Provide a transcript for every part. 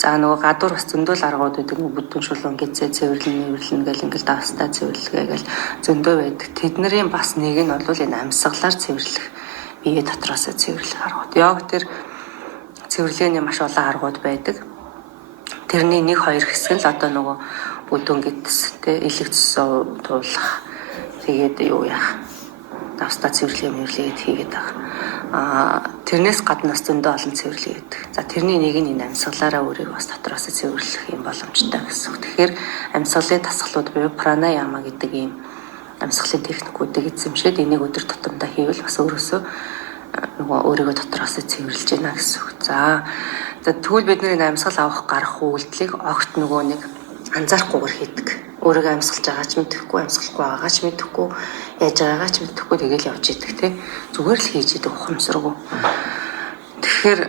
За нөгөө гадуур бас зөндөл аргууд байдаг, бүдүүн шулуун гэзээ цэвэрлэн гэл ингээл давстаа цэвэрлэгээ гэл зөндөө байдаг. Тэдний бас нэг нь бол энэ амьсгалаар цэвэрлэх, бие дотроос цэвэрлэх аргууд. Яг тэр цэвэрлэгээний маш олон аргууд байдаг. Тэрний 1-2 хэсэг л одоо нөгөө бүдүүн гэдс тэ илэгцс туулах, тэгээд юу яах, давстаа цэвэрлэгээд хийгээд байгаа. Тэрнээс гадна бас зөндөө олон цэвэрлэг гэдэг. За тэрний нэг нь энэ амьсгалаараа өөрийгөө бас дотроос цэвэрлэх юм боломжтой гэсэн. Тэгэхээр амьсгалын дасгалууд буюу пранаяма гэдэг ийм амьсгалын техникүүдийг эзэмшээд энийг өдөр тутамдаа хийвэл бас өөрөөсөө нөгөө өөрийгөө дотроос цэвэрлж байна гэсэн. За тэгвэл бид нэр амьсгал авах гарах үйлдэлийг огт нөгөө нэг анзаарахгүйгээр хийдэг. Өөрийгөө амьсгалж байгаа ч мэдэхгүй, амьсгалахгүй байгаа ч мэдэхгүй, яаж байгаагаа ч мэдэхгүй тэгэл явж идэг тий. Зүгээр л хийж идэг ухамсаргүй. Тэгэхээр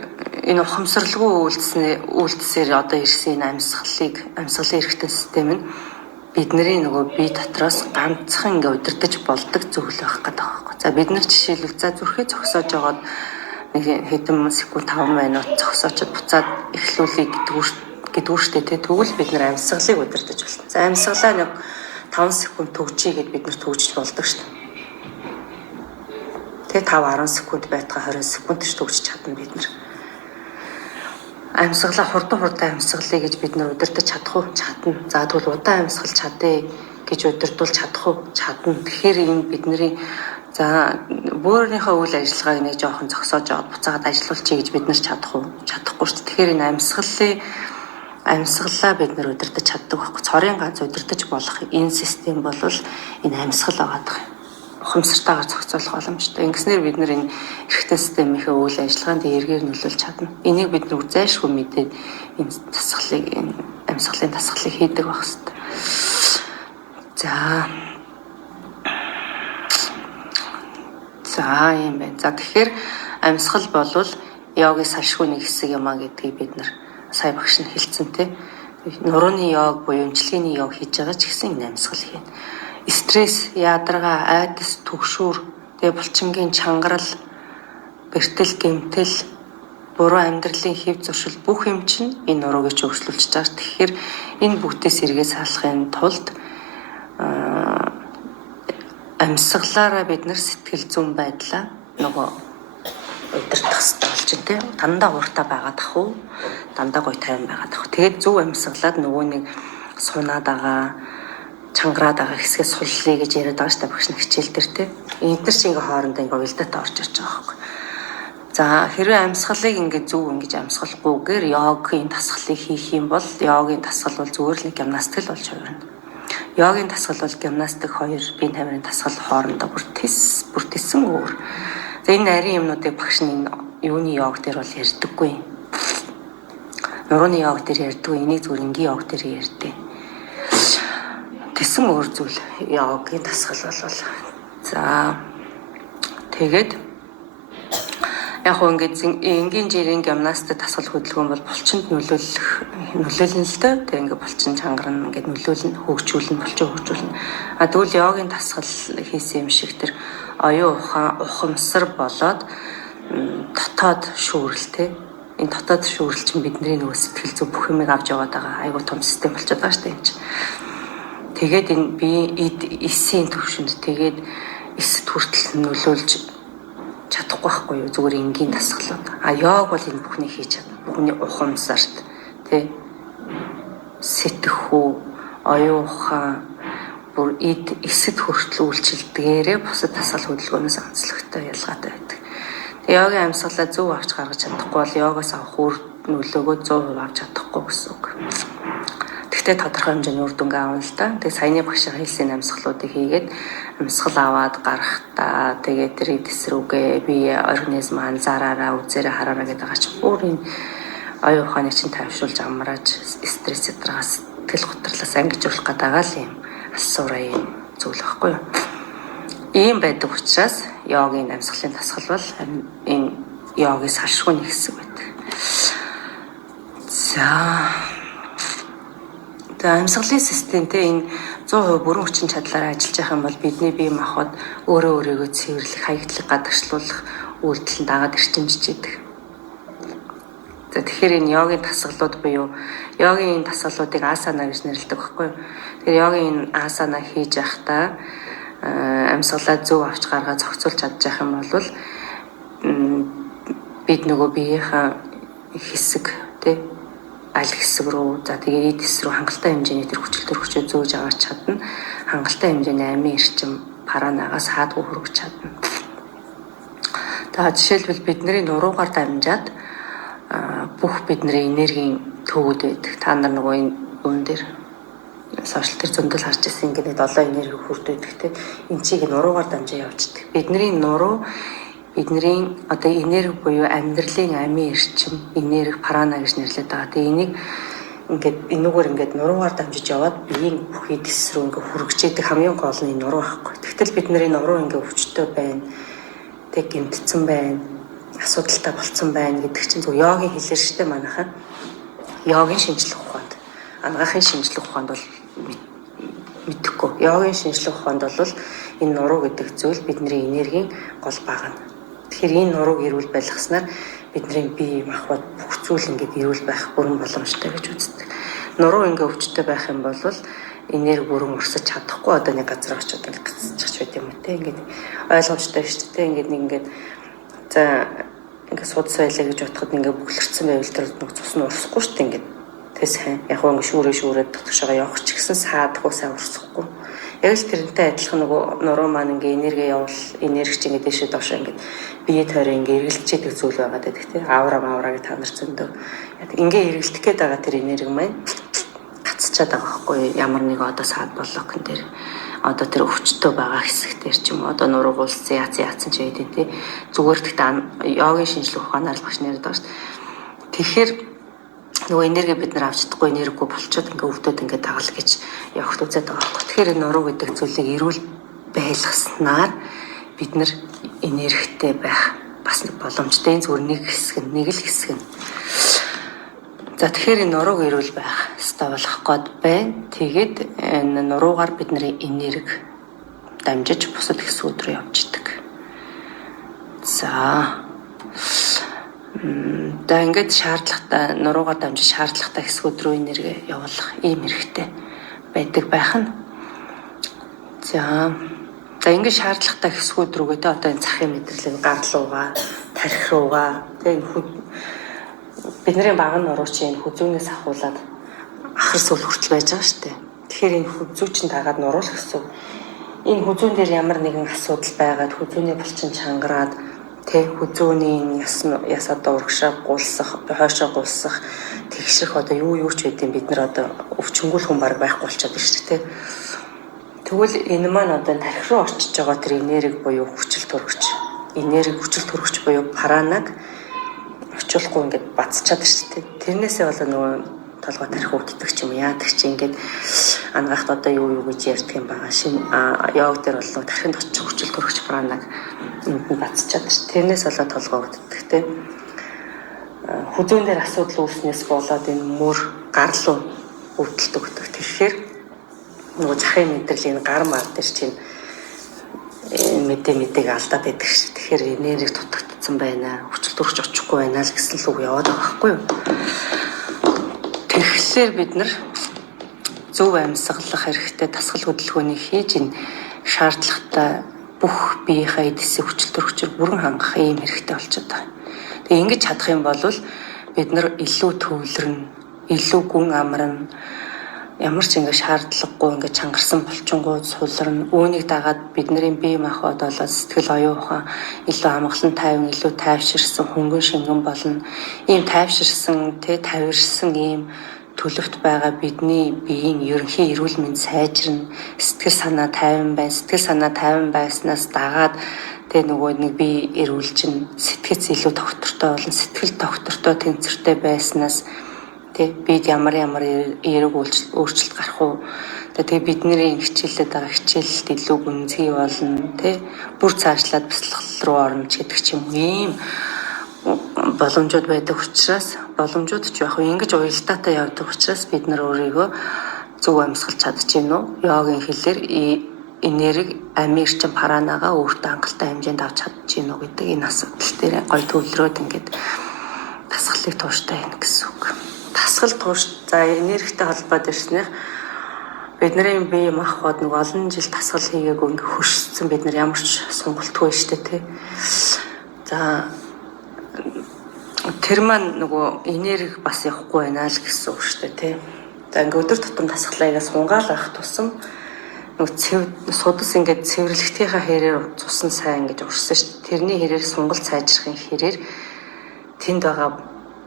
энэ ухамсарлгүй үйлдэлсээр одоо ирсэн энэ амьсгалын эрхтэн систем нь бидний нөгөө бие дотроос ганцхан ингээ удирдах болдог зүйл байх гэдэг байна. За бид нар жишээлбэл за зүрхээ зогсоож байгаад нэг хэдэн секунд 5 минут зогсоочод буцаад эхлүүлэх гэдэг үстэй тий. Тэгвэл бид нар амьсгалыг удирдах болно. За амьсгалаа нэг 5 секунд төгчий гэд бид нар төгжиж болдог шүү дээ. Тэгээ 5-10 секунд байтгаа 20 секунд ч төгжиж чадна бид нар. Амьсгалаа хурдан амьсгалыг гэж бид нар удирдах чадах уу? Чадна. За тэгвэл удаан амьсгалж чадъя гэж удирдуулж чадах уу? Чадна. Тэгэхээр энэ бидний за өөрийнхөө үйл ажиллагааг нэг жоохон зогсоож аваад буцаад ажиллуулчих гэж бид нар чадах уу? Чадахгүй шүү дээ. Тэгэхээр энэ амьсгалаа бид нар удирдах чаддаг байхгүй. Цорын ганц удирдах болох энэ систем бол энэ амьсгал байгаа юм. Ухамсартайгаар зохицуулах боломжтой. Ингэснээр бид нар энэ эрхтэн системийнхээ үйл ажиллагаанд эргээр нөлөөлж чадна. Энийг бид нар зайлшгүй мэдээд энэ амьсгалын дасгалыг хийдэг байх хэрэгтэй. За юм байна. За тэгэхээр амьсгал болвол йогийн салшгүй нэг хэсэг юм а гэдгийг бид нар сая багш нь хэлсэн тий. Нурууны йог буюу эмчилгээний йог хийж байгаа ч гэсэн энэ амьсгал хийнэ. Стресс, ядаргаа, айдас, түгшүүр, тэгээ булчингийн чангарал, бэртэл, гэмтэл, буруу амьдралын хэв зуршил бүх юм чинь энэ нурууг өөрчлүүлж байгаа. Тэгэхээр энэ бүгдээс эргээ салахын тулд амьсгалаараа бид нар сэтгэл зүйн байдлаа нөгөө удирдах хэрэгтэй болж байна тийм. Дандаа ууртаа байгаад ах уу? Дандаа гоё тайван байгаад ах. Тэгээд зөв амьсгалаад нөгөө нэг сунаад байгаа чангараад байгаа хэсгээ суллаа гэж яриад байгаа шүү дээ багш нэг хичээл дээр тий. Эдгээр чинь ингээ хоорондоо ингээ уялдаатай орж ирж байгаа байхгүй. За хэрвээ амьсгалыг ингээ зөв ингэж амьсгалахгүйгээр йогийн дасгалыг хийх юм бол йогийн дасгал бол зүгээр л нэг гимнастик болж хувирна. Йогийн дасгал бол гимнастик 2 биеийн тамирын дасгал хоорондоо бүр тессэн өөр. За энэ нарийн юмнуудыг багш нь юуны йог дээр бол ярьдаггүй. Нурууны йог дээр ярьдаггүй. Энийг зүгээр энгийн йог дээр ярьдаг. Тэсэн өөр зүйл йогийн дасгал болвол. За тэгээд яг хөө ингээд энгийн жирийн гимнастик дасгал хөдөлгөөн бол булчинд нөлөөлнө л дээ. Тэг ингээд булчин чангарна ингээд нөлөөлнө, хөгжүүлнэ, булчин хөгжүүлнэ. А тэгвэл йогийн дасгал хийсэн юм шиг тэр оюун ухамсар болоод дотоод шүүрэлтэй. Энэ дотоод шүүрэл чинь бидний нөгөө сэтгэл зүй бүх юмыг авч яваад байгаа айгуу том систем болчиход байгаа шүү дээ энэ чинь. Тэгээд энэ бие эсийн төвшөнд тэгээд эсэд хүртэл нөлөөлж чадахгүй байхгүй юу? Зүгээр энгийн дасгалууд. А йог бол энэ бүхнийг хийж чадна. Бүхний ухамсарт тий сэтгэхүй, оюун ухаан бүр эсэд хүртэл үйлчилдгээрээ бусад дасгал хөдөлгөөнөөс онцлогтой ялгаатай байдаг. Тэгээд йогийн амьсгалаа зөв авч гаргаж чадахгүй бол йогоос авах үр нөлөөгөө 100% авч чадахгүй гэсэн үг. Тэгтээ тодорхой хэмжээний үр дүнгээ аавна л да. Тэгээ саяны багшаа хэлсэн амьсгалуудыг хийгээд амьсгал аваад гарахтаа тэгээ тэр эсрүүгээ бие организм анзаараараа үзээрээ хараараа гэдэг ач бүр энэ оюун ухааны чинь тайвшруулж амрааж стресс ядрагаас сэтгэл готрлоос ангижуулах гэдэг л юм асуураа юм зүйл байхгүй юу. Ийм байдаг учраас йогийн амьсгалын дасгал бол энэ йогийн салшгүй нэг хэсэг байдаг. За амьсгалын системтэй энэ 100% бүрэн хүчин чадлаараа ажиллаж байх юм бол бидний бие махбод өөрийгөө цэвэрлэх, хаягдлыг гадагшлуулах үйлдэл нь дагаад эрчимжиж идэг. За тэгэхээр энэ йогийн дасгалууд буюу йогийн дасгалуудыг асана гэж нэрлэдэг байхгүй юу? Тэгэхээр йогийн энэ асана хийж байхдаа амьсгалаа зөв авч гаргаа зохицуулж чадчих юм бол бид нөгөө биеийнхээ хэсэг тий аль хэсэг рүү за тэгээ эд хэсэг рүү хангалттай хэмжээний тэр хүчил төрөгчөө зөөж аваач чадна. Хангалттай хэмжээний амийн эрчим паранагаас хаадгүй хүргэж чадна. За жишээлбэл бидний нуруугаар дамжаад бүх бидний энергийн төвүүд байдаг. Та нар нөгөө энэ юун дээр сошиал дээр зөндөл харж ирсэн ингээд 7 энерги хүрдээдэг те. Энд чиг нуруугаар дамжаа явждаг. Бидний нуруу бидний одоо энерги буюу амьдралын амийн эрчим, энерги парана гэж нэрлэдэг байгаа. Тэгээ энийг ингээд энүүгээр ингээд нуруугаар дамжиж яваад биеийн бүх эд хэсэг рүү ингээд хүргэжээдэг хамгийн гол нь нуруу байхгүй. Тэгтэл бидний нуруу ингээд өвчтөй байна. Тэг гэмтсэн байна. Асуудалтай болцсон байна гэдэг чинь зөв йогийн хэлээр штэ манайхаа. Йогийн шинжлэх ухаанд, анагаахын шинжлэх ухаанд бол мэдэхгүй. Йогийн шинжлэх ухаанд бол энэ нуруу гэдэг зүйл бидний энергийн гол баг нь. Тэгэхээр энэ нурууг эрүүл байлгаснаар бидний бие махбод бүх зүйл ингээд эрүүл байх бүрэн боломжтой гэж үздэг. Нуруу ингээд өвчтөй байх юм бол энерги бүрэн урсаж чадахгүй одоо нэг газар очиод ингээд гацчих байт юм те. Ингээд ойлгомжтой шүү дээ. Ингээд нэг ингээд за ингээд судас байлаа гэж бодоход ингээд бүглэрсэн байвал тэр нэг цус нь урсахгүй шүү дээ. Ингээд тэс хаа яг ингээд шүүрээд дотгошоо явах ч гэсэн саадахгүй сайн урсахгүй. Яг л тэрнтэй адилхан нөгөө нуруу маань ингээ энерги явуул энерги чинь ингээ дэшээ доош ингээ бие тойроо ингээ эргэлцээд их зүйл байгаад байдаг тийм авраг та нар зөндөө ингээ эргэлдэх гээд байгаа тэр энерги маань гацчаад байгаа байхгүй ямар нэг одоо саад блокн дээр одоо тэр өвчтөй байгаа хэсэг дээр ч юм уу одоо нуруу гулцсан яатсан ч байдаг тийм зүгээр гэхдээ йогийн шинжлэх ухаанаар л багш нэрэд байгаа шүү дээ. Тэгэхээр нөгөө энерги бид нар авч чадахгүй энергигүй болчиход ингээ өвдөд ингээ тагаал гэж явахд үзээд байгаа байхгүй. Тэгэхээр энэ нуруу гэдэг зүйлийг эрүүл байлгаснаар бид нар энергитэй байх бас нэг боломжтой. Энэ зүгээр нэг л хэсэг нь. За тэгэхээр энэ нурууг эрүүл байх ёстой болох гээд байна. Тэгээд энэ нуруугаар бидний энерги дамжиж бусад хэсгүүд рүү явждаг. За ингээд шаардлагатай нуруугаар дамжиж шаардлагатай хэсгүүд рүү энерги явуулах ийм хэрэгтэй байдаг байх нь. За ингээд шаардлагатай хэсгүүд рүүгээ тэ одоо энэ цахим мэдрэлийн гар руугаа, тархи руугаа тэ энэ бидний баган нуруу чинь хүзүүнээс ахуулаад ахар сүл хүртэл байж байгаа шүү дээ. Тэгэхээр энэ хүзүү чинь дагаад нуруулах гэсэн. Энэ хүзүүн дээр ямар нэгэн асуудал байгаад хүзүүний булчин чангараад тэ хүзүүний яс одоо урагшаа гулсах, хойшоо гулсах, тэгшрэх одоо юу ч байдیں۔ Бид нар одоо өвчнгөл хүн баг байхгүй болчиход байна шүү дээ. Тэгвэл энэ маань одоо тархи руу орчиж байгаа тэр энерги буюу хүчил төрөгч, энерги хүчил төрөгч буюу паранаг очиулахгүй ингээд бацчаад шүү дээ. Тэрнээсээ болоо нөгөө толгой тархи өвддөг ч юм яадаг чи ингээд ангахт одоо юу гэж ярьдаг юм байгаа. Йог дээр бол тархинд очих хүчил төрөгч паранаг энд нь бацчаад шүү. Тэрнээс болоо толгой өвддөг тийм. Хүзүүн дээр асуудал үүснээс болоод энэ мөр гар руу өвдөлтөг. Тэгэхээр нөгөө захын мэдрэлийн гар мар дээр чинь мэдээг алдаад байдаг шүү. Тэгэхээр энерги дутагдсан байна. Хүчил төрөгч очихгүй байна л гэсэн л үг яваад байгаа байхгүй юу? Тэгэхээр бид нар зөв амьсгалах хэрэгтэй, дасгал хөдөлгөөнийг хийж энэ шаардлагатай бүх биеийнхээ эд хэсэг хүчил төрөгчөөр бүрэн хангах ийм хэрэгтэй болчиход байгаа. Тэгээ ингэж чадах юм бол бид нар илүү төвлөрнө, илүү гүн амарна, ямар ч ингэ шаардлагагүй ингэ чангарсан булчингууд сулрна. Үүнийг дагаад бидний бие махбод болоод сэтгэл оюун ухаан илүү амгалан тайван, илүү тайвширсан, хөнгөн шингэн болно. Ийм тайвширсан, тавирсан ийм төлөвт байгаа бидний биеийн ерөнхий эрүүл мэнд сайжирна. Сэтгэл санаа тайван байна. Сэтгэл санаа тайван байснаас дагаад нөгөө нэг бие эрүүлжин сэтгэц илүү тогтвортой болно. Сэтгэл тогтвортой тэнцвэртэй байснаас бид ямар эерэг өөрчлөлт гарах уу? Тэгээ бидний хичээлээд байгаа хичээлэлд илүү гүнзгий болно. Бүр цаашлаад бясалгал руу орно гэдэг ч юм ийм боломжууд байдаг учраас боломжууд ч яг ингэж уялдаатай явдаг учраас бид нар өөрийгөө зөв амьсгалж чадчихэв үү? Йогийн хэлээр энерги амийн эрчим паранагаа өөртөө хангалттай хэмжээнд авч чадчихэв үү гэдэг энэ асуудал дээр гоё төвлөрөөд ингээд дасгалыг тууштай байна гэсэн үг. Дасгал тууш за энергитэй холбоод ирснээр бидний бие махбод нэг олон жил дасгал хийгээгүй ингээ хөшсөн бид нар ямар ч сонголтгүй штэ тий. За тэр маань нөгөө энерги бас явахгүй байна л гэсэн үг штэ тий. За ингээ өдөр тутам дасгалаа сунгаал авах тусам нөгөө судас ингээд цэвэрлэгтийнхаа хэрээр цусан сайн гэж урьсан шүү дээ. Тэрний хэрээр сунгалт сайжрахын хэрээр тэнд байгаа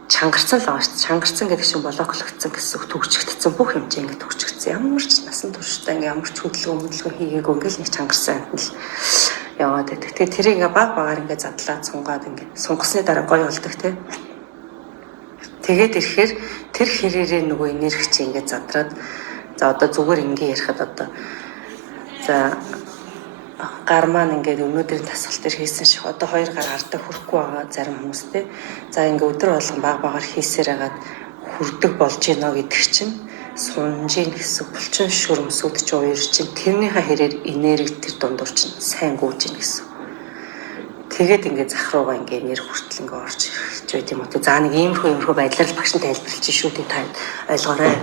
чангарсан л байгаа шүү дээ. Чангарсан гэдэг чинь блоклогдсон гэсэн үг, төгжигдсэн бүх хэмжээ ингээд төгжигдсэн. Ямар ч насан туршдаа ингээд ямар ч хөдөлгөөн хийгээгүй ингээд нэг чангарсан амт л яваад байдаг. Тэгээ тэрийг ингээд баг багаар ингээд задлаад сунгаад ингээд сунгасны дараа гоё болдог тий. Тэгээд ирэхээр тэр хэрээрээ нөгөө энерги чи ингээд задраад за одоо зүгээр ингээд ярихад одоо за гар маань ингээд өнөөдрийн тасгал дээр хийсэн шиг одоо 2 гар ардаа хүрэхгүй байгаа зарим хүмүүстэй. За ингээд өдөр болгон баг багаар хийсээр хагаад хүрдэг болж гинэ гэдэг чинь сунжийн гэсэн булчин шүрмсүүд ч уурж чинь тэрнийхээ хэрээр энерги тэр дундуур чинь сайн гүйж гинэ гэсэн. Тэгээд ингээд зах руугаа ингээд энерги хүртэл ингээд орж ирж байт юм уу. За нэг иймэрхүү байдлаар л багш нь тайлбарлаж шүү дээ та ойлгоорой.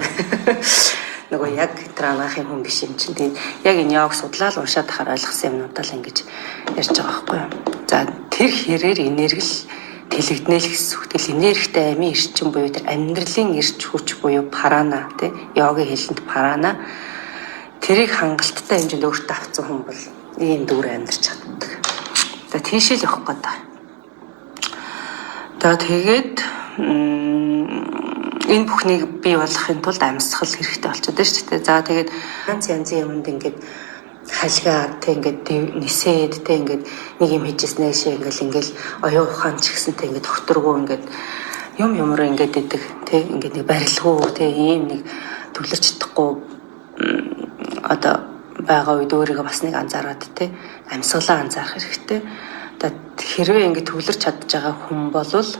Нөгөө яг транаахын хүн биш юм чинь тийм яг энэ яг судлаад уншаад тахаар ойлгосон юмнуудаа л ингэж ярьж байгаа байхгүй юу. За тэр хэрээр энерги л тэлэгдэнэ л гэсэн үг. Тэгэл энергитэй амийн эрчим буюу тэр амьдралын эрч хүч буюу парана тийм йогийн хэлэнд парана тэрийг хангалттай хэмжээнд өөртөө авсан хүн бол ийм дүр амьдарч чаддаг. За тийшээ л явах гээд. Тэгээд энэ бүхнийг бий болгохын тулд амьсгал хэрэгтэй болчиход байна шүү дээ. За тэгээд янз янзын юмд ингээд халгаа тэг ингээд нисээд тэг ингээд нэг юм хийжснээшээ ингээл оюун ухаан ч гэсэнтэй ингээд докторгүй ингээд юмроо ингээд идэг тэг ингээд нэг барилгүй тэг ийм нэг төвлөрч чадахгүй одоо байгаа үед өөрийгөө бас нэг анзаараад тэг амьсгалаа анзаарах хэрэгтэй. Тэгээд хэрвээ ингээд төвлөрч чадж байгаа хүн болвол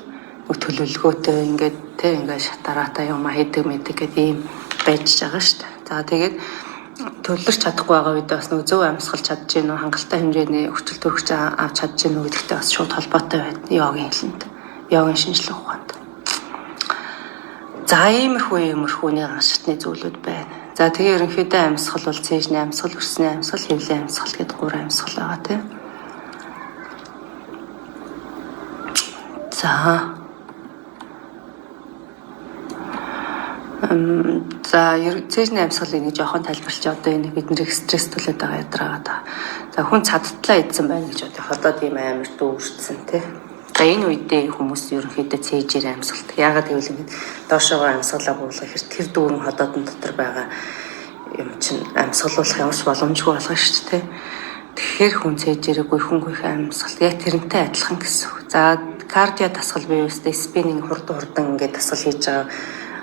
төлөвлөгөөтэй ингээд тэг ингээд шатараатай юм хийдэг мэдэг гэдэг ийм байж байгаа шүү дээ. За тэгээд төлөвлөж чадахгүй байгаа үед бас нэг зөв амьсгалж чадж гэнэ үү, хангалттай хэмжээний хүчил төрөгч авч чадж гэнэ үү гэдэгтэй бас шууд холбоотой байна. Йогийн хэлэнд, йогийн шинжилгээ ухаанд. За иймэрхүүний шатны зүйлүүд байна. За тэгээ ерөнхийдөө амьсгал бол цээжний амьсгал, өрсний амьсгал, хэвлийн амьсгал гэдэг 3 амьсгал байгаа тийм. За цээжний амьсгалыг нэг жоохон тайлбарлаж одоо энэ бидний стресс төлөд байгаа ядраагаад байгаа. За хүн цадтлаа идсэн байна гэж одоо ходоод ийм амар дүүрсэн тий. За энэ үедээ хүмүүс ерөнхийдөө цээжээр амьсгалдаг. Яагаад гэвэл ингээд доошоогоо амьсгалаа буулгах хэрэг тэр дүүрэн ходоодын дотор байгаа юм чинь амьсгалуулах ямар ч боломжгүй болгоо шүү дээ тий. Тэгэхээр хүн цээжээрээ гүйхэн амьсгал яг тэрнтэй адилхан гэсэн үг. За кардио дасгал буюу спиннинг хурдан ингээд дасгал хийж байгаа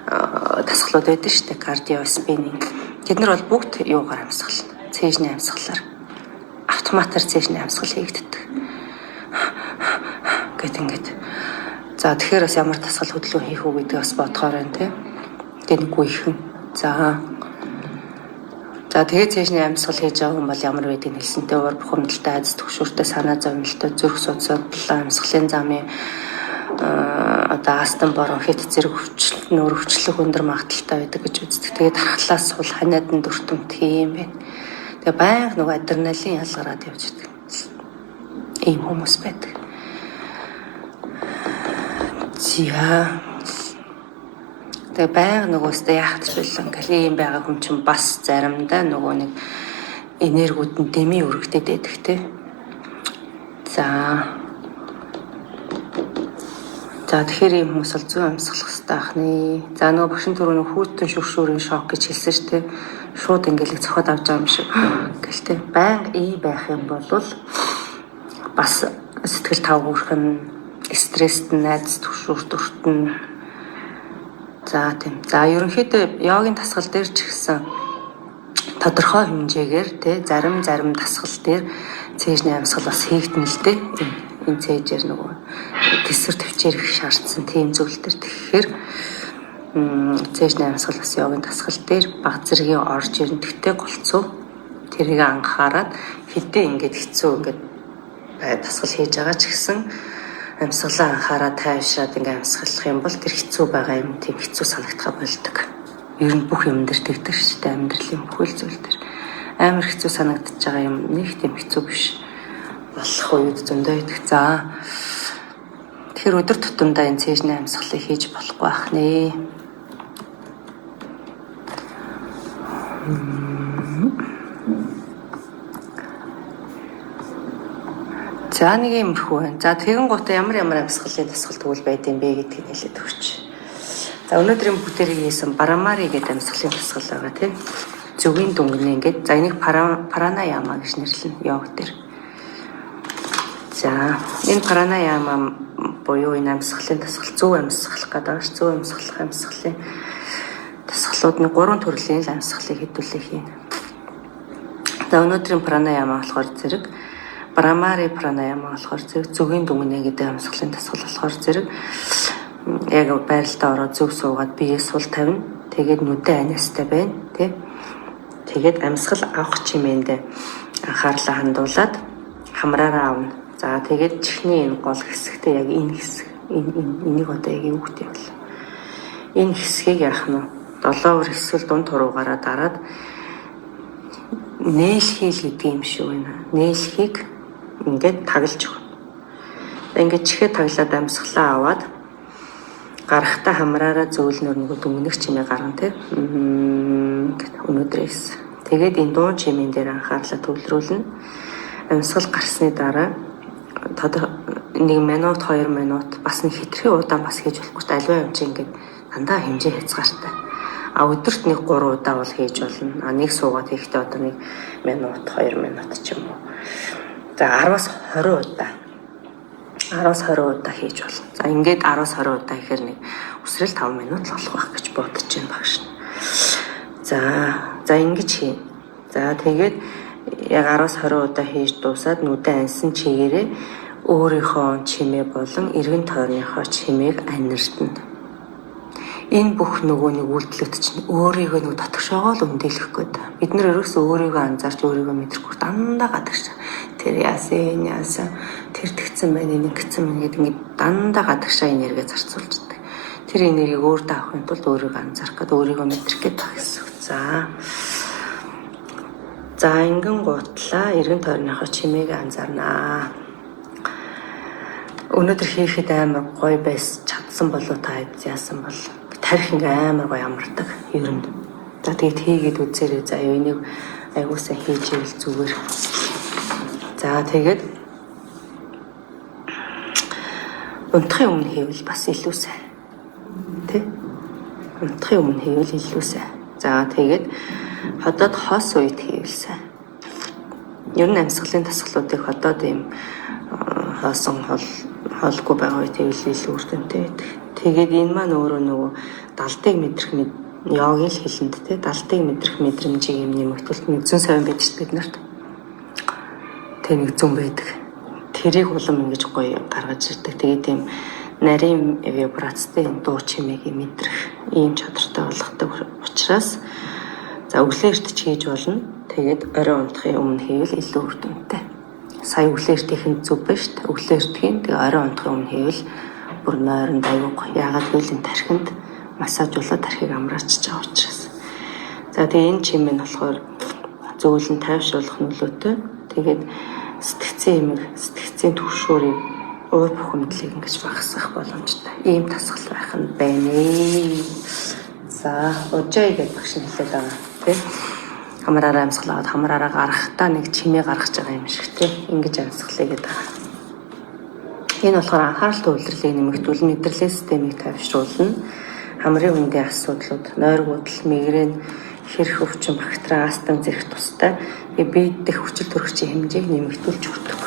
дасгалууд байдаг шүү дээ. Кардио спиннинг. Тэд нар бол бүгд юугаар амьсгална? Цээжний амьсгалаар. Автоматар цээжний амьсгал хийгддэг. Гэт ингээд. За тэгэхээр бас ямар дасгал хөдөлгөөн хийх үү гэдгийг бас бодохоор байна тий. Тэгээд нэг гүйхэн. За тэгээд цээжний амьсгал хийж байгаа хүн бол ямар байдгийг хэлсэнтэй уур бухимдалтай, айдас түгшүүртэй, санаа зовнилтой, зүрх судастай, амьсгалын замын одоо астан бронхит зэрэг нүүр өвчлөх өндөр магадaltaй байдаг гэж үздэг. Тэгээд дархлаас сул ханиаданд өртөмт хийм байна. Тэгээ байнга нөгөө адреналин ялгараад явж байдаг. Ийм хүмүүс байдаг. Зя. Тэгээ байнга нөгөөсөө яах гэж байлаа ингээл ийм байгаа хүн чинь бас заримдаа нөгөө нэг энергиуд нь дэмий өргөдөд байдаг тий. За тэгэхээр ийм хүмүүс бол зүүн амьсгалах хэрэгтэй ахны. За нөгөө багшин түрүүний хүүтэн шүршүүрийн шок гэж хэлсэн шүү дээ. Шууд ингээл цохоод авч байгаа юм шиг гэл тий. Байнга ий байх юм бол бас сэтгэл тав хүрхэн, стресст, найз түгшүүрт өртөн. За тийм. За ерөнхийдөө йогийн дасгал дээр ч гэсэн тодорхой хэмжээгээр тий зарим дасгал дээр цээжний амьсгал бас хийгдэн л дээ. Энэ цээжээр нөгөө тэсвэр төвчээр их шаардсан тийм зүйл төр тэгэхээр цээжний амьсгал бас йогийн дасгал дээр баг зэргийн орж ирэн тэгтээ голцоо тэрийг анхаарад хэдэн ингээд хэцүү ингээд дасгал хийж байгаа ч гэсэн Амьсгалаа анхаараа тайвшраад ингээ амьсгалах юм бол тэр хэцүү байгаа юм тийм хэцүү санагдахаа болдог. Ер нь бүх юм дээр тэгдэг шүү дээ, амьдралын бүхэл зүйл дээр. Амар хэцүү санагдаж байгаа юм нэг тийм хэцүү биш болох үед зөндөө идэх. За тэгэхээр өдөр тутамдаа энэ цээжний амьсгалыг хийж болохгүй байх нэ. За нэг юмрхүү байна. За тэгэн гут ямар амьсгалын дасгал тэгвэл байд юм бэ гэдгийг хэлээд өгч. За өнөөдрийн бүгдээрээ хийсэн Барамари гэдэг амьсгалын дасгал байгаа тийм. Зүгийн дүнгэнэ ингээд за энийг Паранаяма гэж нэрлэнэ йог дээр. За энэ Паранаяма буюу энэ амьсгалын дасгал зөв амьсгалах гэдэг ш. Зөв амьсгалын дасгалууд нь 3 төрлийн амьсгалыг хэдүүлээ хийнэ. За өнөөдрийн Паранаяма болохоор зэрэг Барамари Паранаяма болохоор зэрэг зүгийн дүнгэнэ гэдэг амьсгалын дасгал болохоор зэрэг яг байралтаа ороод зөв суугаад биеэ сул тавина. Тэгээд нүдэ аниастай байна тий. Тэгээд амьсгал авах чимээндээ анхаарлаа хандуулад хамраараа авна. За тэгээд чихний энэ гол хэсэгтээ яг энэ хэсэг энийг одоо яг юу гэдэг вэ? Энэ хэсгийг яах нь 7 өр эсвэл дунд туруугаараа дараад нээлхийл гэдэг юм шиг байна. Нээлхийг ингээд таглаж өгнө. Ингээд чихээ таглаад амьсгалаа аваад гарахтаа хамраараа зөөлнөр нөгөө дүнгэнэх чимээ гаргана тий. Өнөөдрээс. Тэгээд энэ дуун чимээн дээр анхаарлаа төвлөрүүлнэ. Амьсгал гарсны дараа 1 минут 2 минут бас нэг хитрхи удаан бас хийж болохгүй ч аливаа юм чи ингээд дандаа хэмжээ хязгаартай. Өдөрт нэг 3 удаа бол хийж болно. Нэг суугаад хийхдээ одоо 1 минут 2 минут ч юм уу. За 10-аас 20 удаа. 10-аас 20 удаа хийж болно. За ингээд 10-аас 20 удаа гэхээр нэг үсрэл 5 минут л болох байх гэж бодож байна багш. За ингэж хий. За тэгээд яг 10-аас 20 удаа хийж дуусаад нүдэ ансан чигээрээ өөрийнхөө чимээ болон эргэн тойрныхоо чимээг анирдна. Энэ бүх нөгөө нэг үйлдэлүүд чинь өөрийгөө нэг дотгошоогоо л өндөлөх гээд. Бид нар ерөөсөө өөрийгөө анзаарч өөрийгөө мэдрэхгүй дандаа гадагш. Тэр яасан, тэр тэгсэн байна, энэ гисэн байна гэдэг ингээд дандаа гадагшаа энерги зарцуулждаг. Тэр энергийг өөртөө авахын тулд өөрийгөө анзаарах гээд өөрийгөө мэдрэх гээд байх гэсэн үг. За ингэн гутлаа эргэн тойрныхоо чимээг анзаарнаа. Өнөөдөр хийхэд амар гоё байс чадсан болоо та яасан бол тарих ингээ амар гоё амардаг ер нь. За тэгээд хийгээд үзээрэй. За энийг аягуулсаа хийж ивэл зүгээр. За тэгээд унтахын өмнө хийвэл бас илүү сайн. Тэ? Унтахын өмнө хийвэл илүү сайн. За тэгээд ходоод хос үед хийвэл сайн. Ер нь амьсгалын дасгалуудыг ходоод ийм хоосон холгүй байгаа үед хийвэл илүү үр дүнтэй байдаг. Тэгээд энэ маань өөрөө нөгөө далдыг мэдрэх йогийн л хэлэнд те далдыг мэдрэх мэдрэмжийг юм нэмэгдүүлэлт нэг зүүн савин байдаг шүү дээ бид нарт. Тэг нэг зүүн байдаг. Тэрийг улам ингэж гоё гаргаж ирдэг. Тэгээд тийм нарийн вибрацтай дуу чимээг мэдрэх ийм чадртай болгодог учраас за өглөөрт ч хийж болно. Тэгээд орой унтахын өмнө хийвэл илүү үр дүнтэй. Сая өглөөртийнх нь зүг ба шүү дээ. Өглөөртгийн тэгээ орой унтахын өмнө хийвэл бүр нойронд аюуг. Яагаад гэвэл энэ тархинд массажуулаад тархийг амраачж байгаа учраас. За тэгээ энэ чимээ нь болохоор зөөлөн тайвшруулах нөлөөтэй. Тэгээд сэтгцийн түвшүүрийг уур бухимдлыг ингэж багасгах боломжтой. Ийм дасгал байх нь байна. За ужай гэж багш хэлээд байгаа тийм. Хамраараа амьсгалаад хамраараа гарахтаа нэг чимээ гаргаж байгаа юм шиг тийм. Ингэж амьсгалъя гэдэг байгаа. Энэ болохоор анхаарал төвлөрлийг нэмэгдүүлэн мэдрэлээ системийг тайвшруулна. Хамрын үндийн асуудлууд, нойргуудл, мигрен, хэрх өвчин, бактери, астм зэрэг тустай биед дэх хүчил төрөгчийн хэмжээг нэмэгдүүлж өгдөг.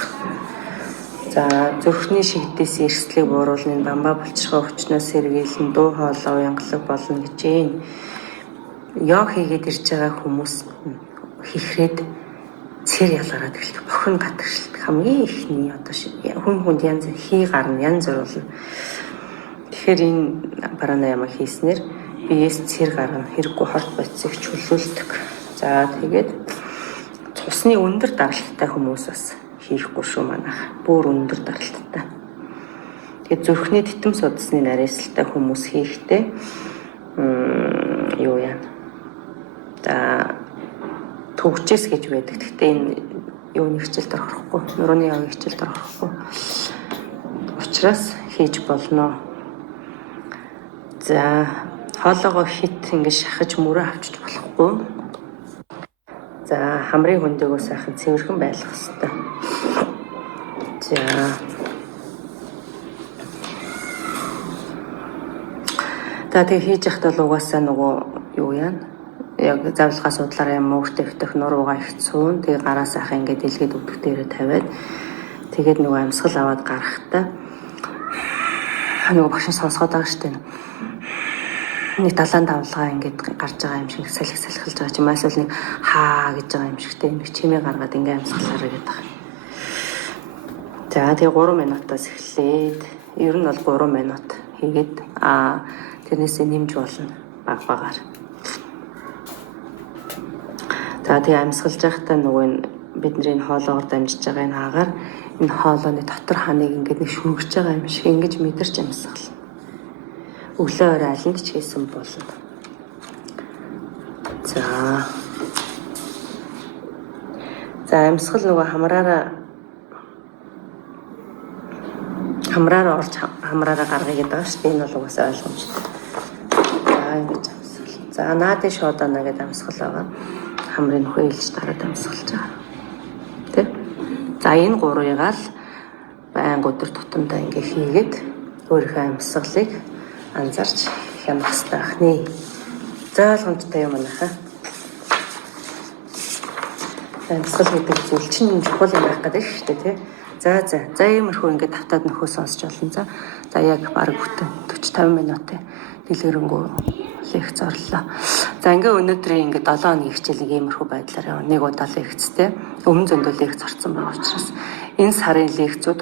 За зүрхний шигдээс эрсдлийг бууруулна, бамбаа булчирхай өвчнөөс сэргийлэн, дуу хоолой уянгалаг болно гэж юм. Йог хийгээд ирж байгаа хүмүүс хийхрээд цэр ялгараад эхэлдэг. Бохин гадагшилт хамгийн ихний одоо хүнд янз хий гарна, янз бүр болно. Тэгэхээр энэ Паранаяма хийснээр биеэс цэр гарна, хэрэггүй хорт бодисыг чөлөөлдөг. За тэгээд цусны өндөр даралттай хүмүүс бас хийхгүй шүү манайх. Бүр өндөр даралттай. Тэгээд зүрхний титэм судасны нарийсалтай хүмүүс хийхдээ юу яа. За төгжээс гэж байдаг. Гэхдээ энэ юуны хичээлд орохгүй, нурууны явын хичээлд орохгүй. Учираас хийж болно. За хоолоогоо хит ингэж шахаж мөрөө авчиж болохгүй. За хамрын хөндөөгөө сайхан цэвэрхэн байлгах хэрэгтэй. За тэгээ хийж яхад бол угаасаа нөгөө юу яана? Яг завлгаа судлаараа юм өөртөө өвтөх нуруугаа их цөөн. Тэгээ гараа сайхан ингээд дэлгээд өдөх дээрээ тавиад тэгээд нөгөө амьсгал аваад гарахтаа нөгөө багш сонсгоод байгаа штеп. Нэг далайн давлгаа ингээд гарч байгаа юм шиг салхилж байгаа чинь маш л нэг хаа гэж байгаа юм шигтэй нэг чимээ гаргаад ингээд амьсгалаараа гэдэг байгаа. За тэгээ 3 минутаас эхлээд ер нь бол 3 минут хийгээд тэрнээсээ нэмж болно багаар. За тэгээ амьсгалж байхдаа нөгөө бидний хоолоогоор дамжиж байгаа энэ хаагаар энэ хоолойны дотор ханыг ингээд нэг шүргэж байгаа юм шиг ингэж мэдэрч амьсгал. Өглөө орой алинд ч хийсэн болно. За амьсгал нөгөө хамраараа орж хамраараа гаргая гэдэг байгаа шүү дээ. Энэ бол угаасаа ойлгомжтой. За ингэж амьсгал. За наадын шуудана гэдэг амьсгал байгаа. Хамрын нөхөө илж дараад амьсгалж байгаа. Тэ? За энэ гурыг л байнга өдөр тутамдаа ингээ хийгээд өөрийнхөө амьсгалыг анзаарч хянах хэрэгтэй ахны. За ойлгомжтой юм аа. Амьсгал гэдэг зүйл чинь чухал юм байх гэдэг шүү дээ, тий? За иймэрхүү ингээд тавтаад нөхөө сонсч болно. За яг бараг бүтэн 40-50 минутын дэлгэрэнгүй лекц орлоо. За ингээ өнөөдрийн ингээ 7 өдрийн хичээл иймэрхүү байдлаар явна. Нэг удаа лекцтэй өмнө зөндөө лекц орсон байгаа учраас энэ сарын лекцүүд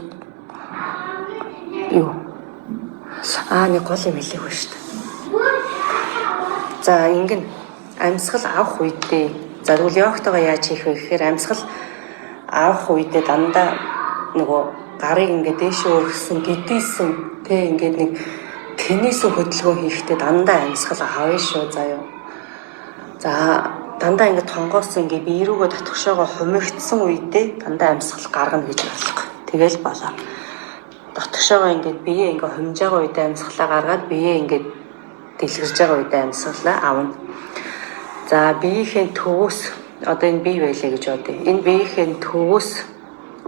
юу? Нэг гол юм хэлээгүй шүү дээ. За ингэн амьсгал авах үедээ за тэгвэл йогтойгоо яаж хийх вэ гэхээр амьсгал авах үедээ дандаа нөгөө гарыг ингээ дээшээ өргөсөн гэдээсэн тэ ингээд нэг тэнэсэн хөдөлгөөн хийхдээ дандаа амьсгал авъя шүү заяа. За дандаа ингээ тонгоосон ингээ бие рүүгээ татгшоогоо хумигдсан үедээ дандаа амьсгал гаргана гэж ойлгох. Тэгэл болоо. Татгшоогоо ингээ бие ингээ хумж байгаа үедээ амьсгалаа гаргаад бие ингээ дэлгэрж байгаа үедээ амьсгалаа авна. За биеийн төвөөс одоо энэ бие байлаа гэж бодъё. Энэ биеийн төвөөс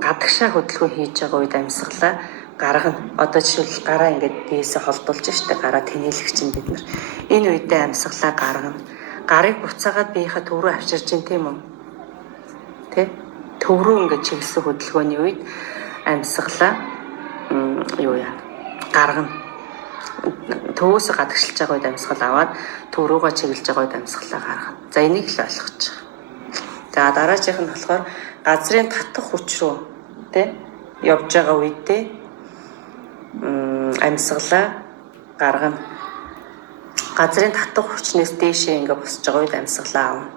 гадагшаа хөдөлгөөн хийж байгаа үед амьсгалаа гаргана. Одоо жишээл гараа ингээд биесээ холдуулж штэ гараа тэнэлэх чинь бид нар. Энэ үедээ амьсгалаа гаргана. Гарыг буцаагаад биеийнхээ төв рүү авчирж чинь тийм үү? Тэ? Төв рүү ингээд чиглэсэн хөдөлгөөний үед амьсгалаа юу яа гаргана. Төвөөс гадагшилж байгаа үед амьсгал аваад төв рүүгээ чиглэж байгаа үед амьсгалаа гаргана. За энийг л ойлгож байгаа. За дараачих нь болохоор газрын татах хүч рүү тэ явж байгаа үедээ амьсгалаа гаргана. Газрын татах хүчнээс дээшээ ингээ босч байгаа үед амьсгалаа авна.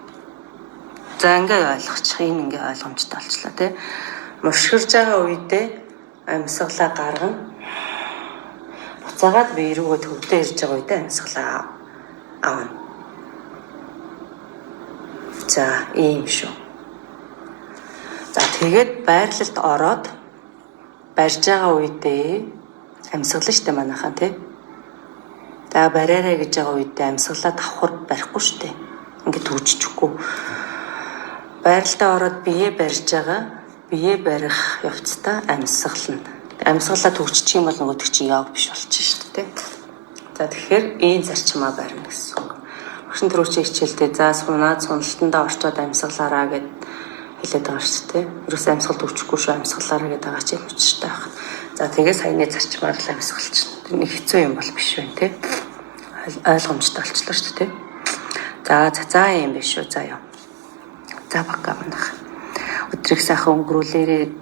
За ингээ ойлгочих. Энэ ингээ ойлгомжтой болчлаа тий. Мушгирж байгаа үедээ амьсгалаа гаргана. Буцаагаад бие рүүгээ төвдөө ирж байгаа үедээ амьсгалаа авна. За ийм шүү. За тэгээд байрлалд ороод барьж байгаа үедээ амьсгалаа штэ манайхаа тий. За бариараа гэж байгаа үедээ амьсгалаа давхар барихгүй штэ. Ингээд төвччихгүй. Байралтаа ороод бие барьж байгаа. Бие барих явцдаа амьсгална. Амьсгалаа төвччих юм бол нөгөөдөг чинь яг биш болчих штэ тий. За тэгэхээр ийм зарчмаа барина гэсэн үг. Багшин төрөвчийн хичээлдээ за суналтандаа орчоод амьсгалаараа гэд хэлээд байгаа шүү дээ. Ерөөс амьсгал төвчөхгүй шүү амьсгалаараа гэдэг байгаа чинь учиртай байна. За тэгээ саяны зарчмаар л амьсгалч. Тэр нэг хэцүү юм бол биш байна тий. Ойлгомжтой болчлоо шүү дээ. За юм биш шүү заяа. За бага манайх. Өдрийг сайхан өнгөрүүлээрээ